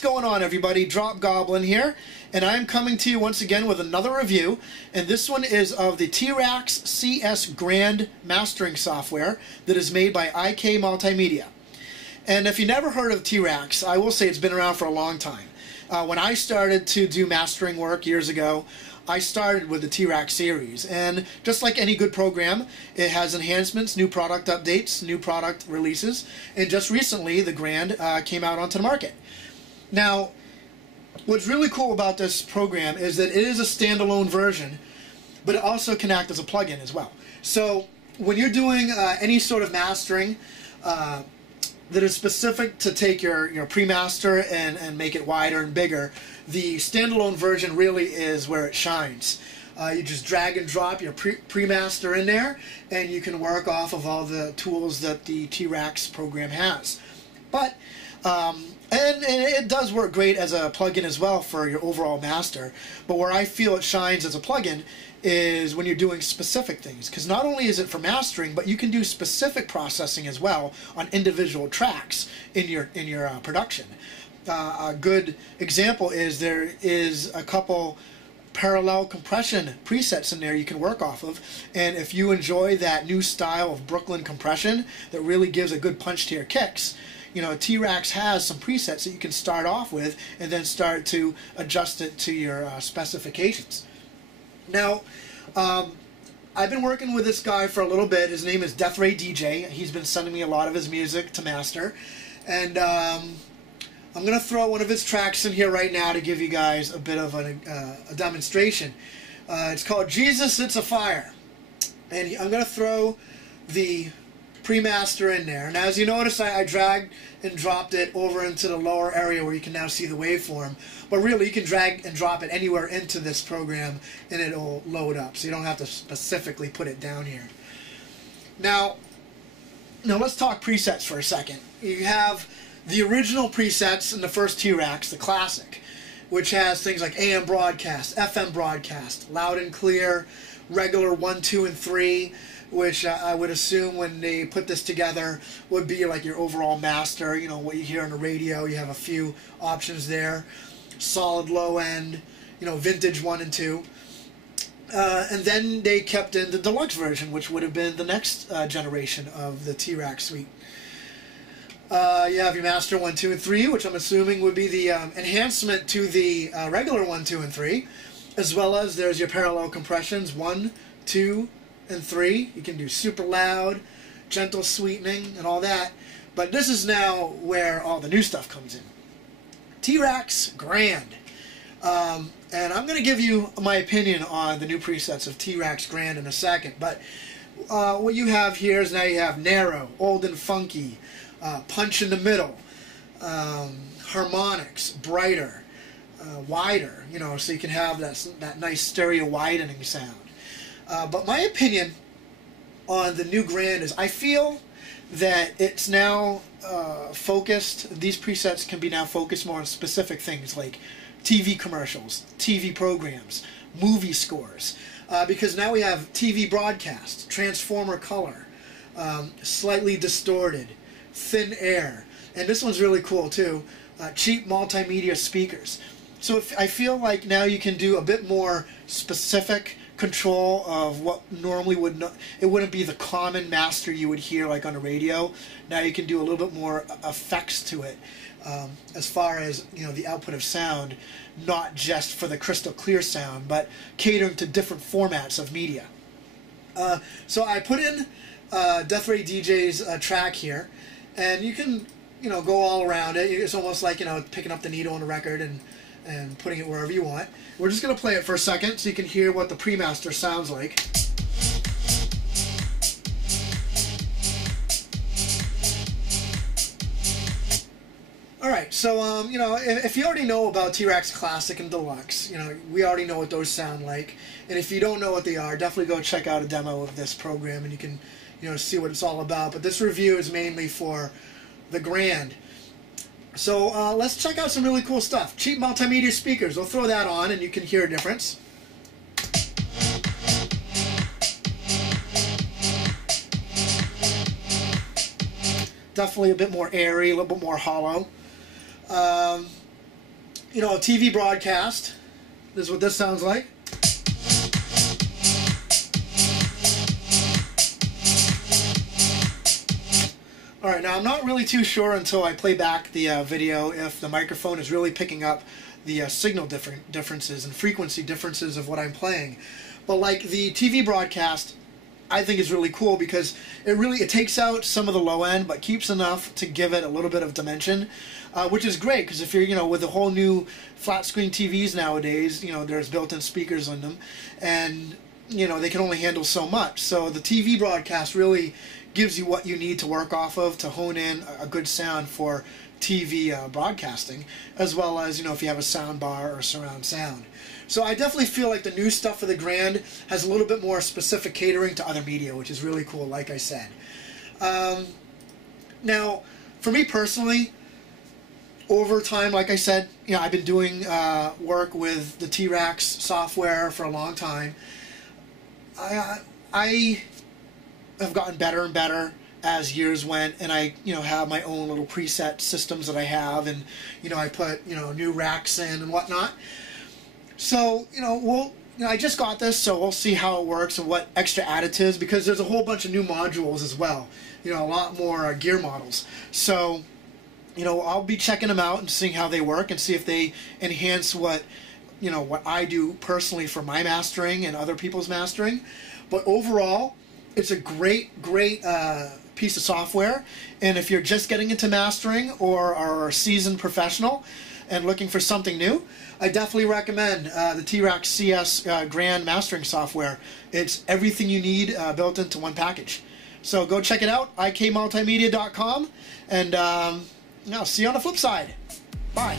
going on, everybody? Goblin here, and I'm coming to you once again with another review, and this one is of the T-RackS CS Grand mastering software that is made by IK Multimedia. And if you never heard of T-RackS, I will say it's been around for a long time. When I started to do mastering work years ago, I started with the T-RackS series, and just like any good program, it has enhancements, new product updates, new product releases, and just recently the Grand came out onto the market. Now, what's really cool about this program is that it is a standalone version, but it also can act as a plugin as well. So when you're doing any sort of mastering that is specific to take your pre-master and make it wider and bigger, the standalone version really is where it shines. You just drag and drop your pre-master in there, and you can work off of all the tools that the T-RackS program has. But and it does work great as a plugin as well for your overall master. But where I feel it shines as a plugin is when you're doing specific things, because not only is it for mastering, but you can do specific processing as well on individual tracks in your production. A good example is there is a couple parallel compression presets in there you can work off of, and if you enjoy that new style of Brooklyn compression that really gives a good punch to your kicks, you know, T-RackS has some presets that you can start off with and then start to adjust it to your specifications. Now, I've been working with this guy for a little bit. His name is DJ. He's been sending me a lot of his music to master, and I'm going to throw one of his tracks in here right now to give you guys a bit of a demonstration. It's called Jesus, It's a Fire, and I'm going to throw the pre-master in there. And as you notice, I dragged and dropped it over into the lower area where you can now see the waveform. But really, you can drag and drop it anywhere into this program and it'll load up. So you don't have to specifically put it down here. Now let's talk presets for a second. You have the original presets in the first T-RackS, the classic, which has things like AM broadcast, FM broadcast, loud and clear, regular 1, 2, and 3, which I would assume when they put this together would be like your overall master, you know, what you hear on the radio. You have a few options there. Solid low end, you know, vintage 1 and 2. And then they kept in the deluxe version, which would have been the next generation of the T-RackS suite. You have your master 1, 2, and 3, which I'm assuming would be the enhancement to the regular 1, 2, and 3, as well as there's your parallel compressions 1, 2, and 3. You can do super loud, gentle sweetening, and all that. But this is now where all the new stuff comes in. T-RackS Grand. And I'm going to give you my opinion on the new presets of T-RackS Grand in a second. But what you have here is now you have narrow, old and funky, punch in the middle, harmonics, brighter, wider, you know, so you can have that nice stereo widening sound. But my opinion on the new Grand is I feel that it's now focused, these presets can be now focused more on specific things like TV commercials, TV programs, movie scores, because now we have TV broadcast, transformer color, slightly distorted, thin air, and this one's really cool too, cheap multimedia speakers. So I feel like now you can do a bit more specific control of what normally would not, it wouldn't be the common master you would hear like on the radio. Now you can do a little bit more effects to it, as far as, you know, the output of sound, not just for the crystal clear sound, but catering to different formats of media. So I put in DJ's track here, and you can, you know, go all around it. It's almost like, you know, picking up the needle on the record and putting it wherever you want. We're just going to play it for a second so you can hear what the pre-master sounds like. Alright, so, you know, if you already know about T-RackS Classic and Deluxe, you know, we already know what those sound like. And if you don't know what they are, definitely go check out a demo of this program and you can, you know, see what it's all about. But this review is mainly for the Grand. So let's check out some really cool stuff. Cheap multimedia speakers. We'll throw that on and you can hear a difference. Definitely a bit more airy, a little bit more hollow. you know, a TV broadcast. This is what this sounds like. Alright, now I'm not really too sure until I play back the video if the microphone is really picking up the signal differences and frequency differences of what I'm playing. But like the TV broadcast, I think is really cool because it takes out some of the low end but keeps enough to give it a little bit of dimension, which is great because if you're, you know, with the whole new flat screen TVs nowadays, you know, there's built-in speakers in them and, you know, they can only handle so much. So the TV broadcast really gives you what you need to work off of to hone in a good sound for TV broadcasting, as well as, you know, if you have a sound bar or surround sound. So I definitely feel like the new stuff for the Grand has a little bit more specific catering to other media, which is really cool, like I said. Now, for me personally, over time, like I said, you know, I've been doing work with the T-RackS software for a long time. I have gotten better and better as years went, and I, you know, have my own little preset systems that I have, and, you know, I put, you know, new racks in and whatnot. So, you know, I just got this, so we'll see how it works and what extra additives, because there's a whole bunch of new modules as well. You know, a lot more gear models. So, you know, I'll be checking them out and seeing how they work and see if they enhance what, you know, what I do personally for my mastering and other people's mastering. But overall, it's a great piece of software, and if you're just getting into mastering or are a seasoned professional and looking for something new, I definitely recommend the T-RackS CS Grand mastering software. It's everything you need built into one package. So go check it out, ikmultimedia.com, and I'll see you on the flip side. Bye.